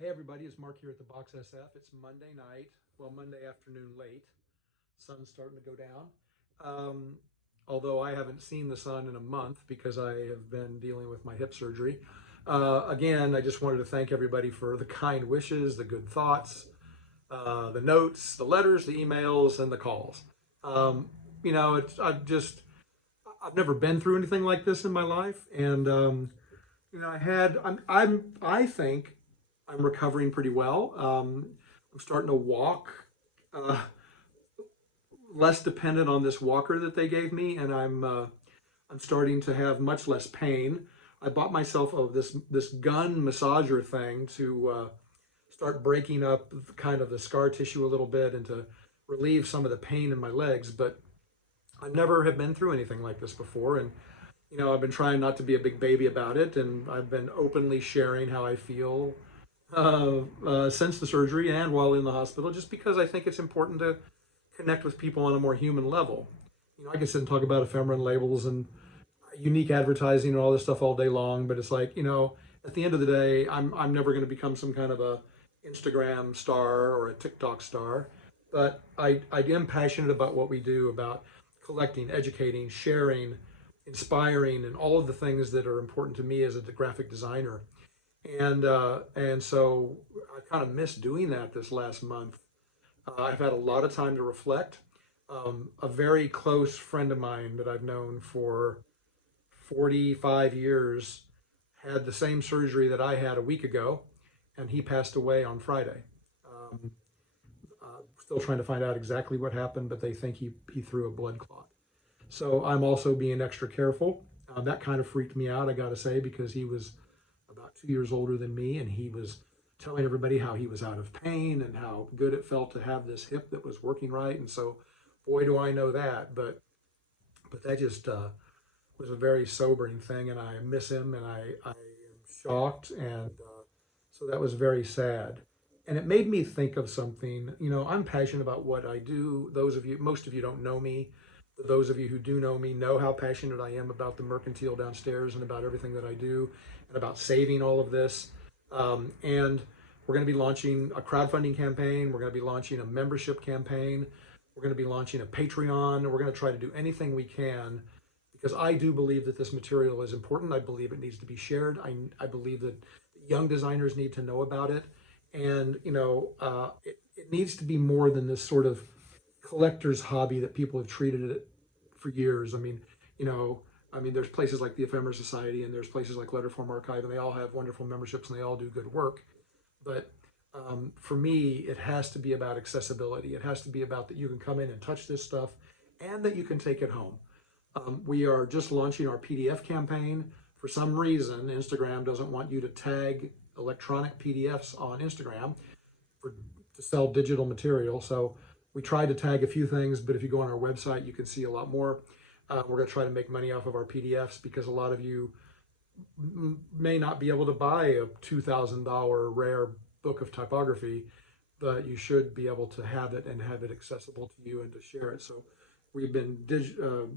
Hey everybody, it's Mark here at the Box SF. It's Monday night, well, Monday afternoon late. Sun's starting to go down. Um, Although I haven't seen the sun in a month because I have been dealing with my hip surgery. Again, I just wanted to thank everybody for the kind wishes, the good thoughts, the notes, the letters, the emails, and the calls. Um, I've never been through anything like this in my life, and I think I'm recovering pretty well. I'm starting to walk uh, less dependent on this walker that they gave me, and I'm starting to have much less pain. I bought myself this gun massager thing to start breaking up kind of the scar tissue a little bit and to relieve some of the pain in my legs. But I never have been through anything like this before, and I've been trying not to be a big baby about it, and I've been openly sharing how I feel since the surgery and while in the hospital, just because I think it's important to connect with people on a more human level. I can sit and talk about ephemera and labels and unique advertising and all this stuff all day long, but it's like, at the end of the day, I'm never going to become some kind of a Instagram star or a TikTok star, but I am passionate about what we do, about collecting, educating, sharing, inspiring, and all of the things that are important to me as a graphic designer. And so I kind of missed doing that this last month. I've had a lot of time to reflect. A very close friend of mine that I've known for 45 years had the same surgery that I had a week ago, and he passed away on Friday. Um, Still trying to find out exactly what happened, but they think he threw a blood clot. So I'm also being extra careful. That kind of freaked me out, I got to say, because he was about 2 years older than me, and he was telling everybody how he was out of pain and how good it felt to have this hip that was working right. And so, boy, do I know that. But that just was a very sobering thing, and I miss him, and I am shocked, and so that was very sad. And it made me think of something. I'm passionate about what I do. Those of you, most of you don't know me. But those of you who do know me know how passionate I am about the mercantile downstairs and about everything that I do and about saving all of this. And we're going to be launching a crowdfunding campaign. We're going to be launching a membership campaign. We're going to be launching a Patreon. We're going to try to do anything we can because I do believe that this material is important. I believe it needs to be shared. I believe that young designers need to know about it. And, it needs to be more than this sort of collector's hobby that people have treated it for years. You know, there's places like the Ephemera Society and there's places like Letterform Archive, and they all have wonderful memberships and they all do good work. But for me, it has to be about accessibility. It has to be about that you can come in and touch this stuff and that you can take it home. We are just launching our PDF campaign. For some reason, Instagram doesn't want you to tag electronic PDFs on Instagram for to sell digital material. So we tried to tag a few things, but if you go on our website, you can see a lot more. We're going to try to make money off of our PDFs because a lot of you may not be able to buy a $2,000 rare book of typography, but you should be able to have it and have it accessible to you and to share it. So we've been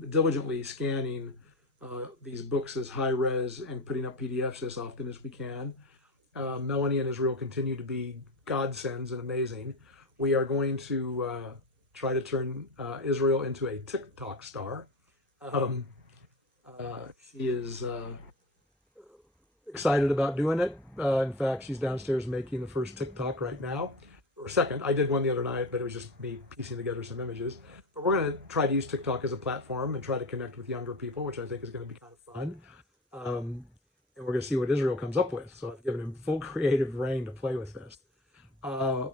diligently scanning these books as high res and putting up PDFs as often as we can. Melanie and Israel continue to be godsends and amazing. We are going to try to turn Israel into a TikTok star. Um, she is excited about doing it. In fact, she's downstairs making the first TikTok right now, or second. I did one the other night, but it was just me piecing together some images. But we're going to try to use TikTok as a platform and try to connect with younger people, which I think is going to be kind of fun. Um, and we're going to see what Israel comes up with. So I've given him full creative reign to play with this. Uh,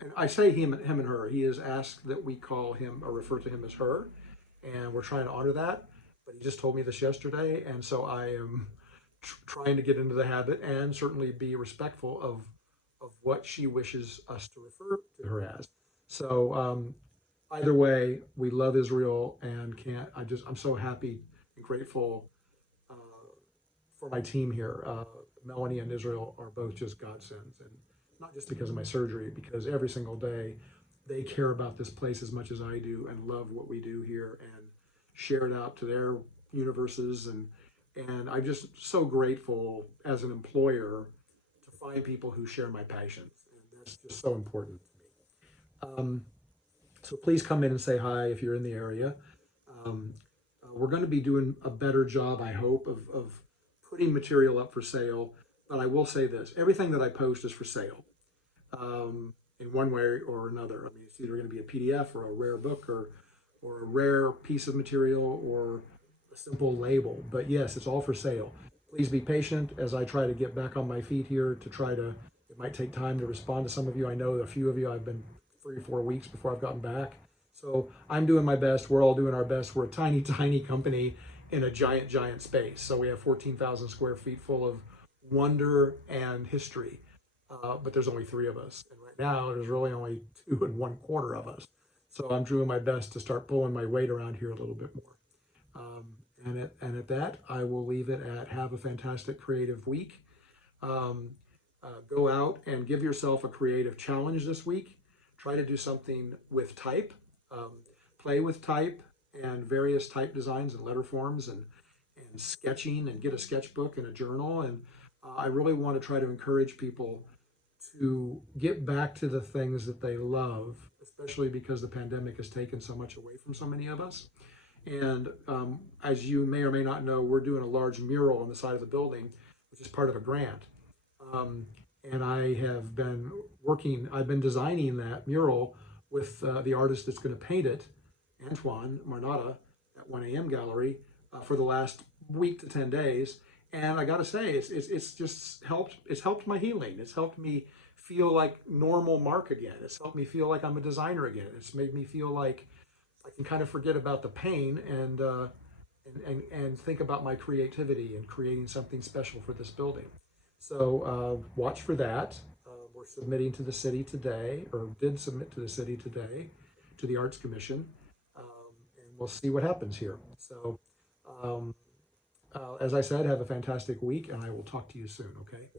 and I say him and her. He has asked that we call him or refer to him as her, and we're trying to honor that. But he just told me this yesterday, and so I am trying to get into the habit and certainly be respectful of what she wishes us to refer to her as. So either way, we love Israel and can't. I'm so happy and grateful uh, for my team here. Melanie and Israel are both just godsends, and not just because of my surgery, because every single day they care about this place as much as I do and love what we do here and share it out to their universes. And I'm just so grateful as an employer to find people who share my passions, and that's just so important to me. So please come in and say hi if you're in the area. Um, we're going to be doing a better job, I hope, of putting material up for sale. But I will say this: everything that I post is for sale, in one way or another. I mean, it's either going to be a PDF or a rare book or a rare piece of material or a simple label. But yes, it's all for sale. Please be patient as I try to get back on my feet here to try to. It might take time to respond to some of you. I know a few of you I've been 3 or 4 weeks before I've gotten back. So I'm doing my best. We're all doing our best. We're a tiny, tiny company in a giant, giant space. So we have 14,000 square feet full of wonder and history. But there's only three of us. And right now, there's really only 2 1/4 of us. So I'm doing my best to start pulling my weight around here a little bit more. And at that, I will leave it at have a fantastic creative week. Um, Go out and give yourself a creative challenge this week. Try to do something with type. Um, Play with type and various type designs and letter forms and sketching and get a sketchbook and a journal. And I really want to try to encourage people to get back to the things that they love, especially because the pandemic has taken so much away from so many of us. And as you may or may not know, we're doing a large mural on the side of the building, which is part of a grant. Um, and I've been designing that mural with the artist that's going to paint it, Antoine Marnata, at 1 a.m. Gallery, for the last week to 10 days. And I got to say, it's just helped. It's helped my healing. It's helped me feel like normal Mark again. It's helped me feel like I'm a designer again. It's made me feel like I can kind of forget about the pain and think about my creativity and creating something special for this building. So watch for that. We're submitting to the city today, or did submit to the city today, to the Arts Commission, and we'll see what happens here. So, as I said, have a fantastic week, and I will talk to you soon. Okay.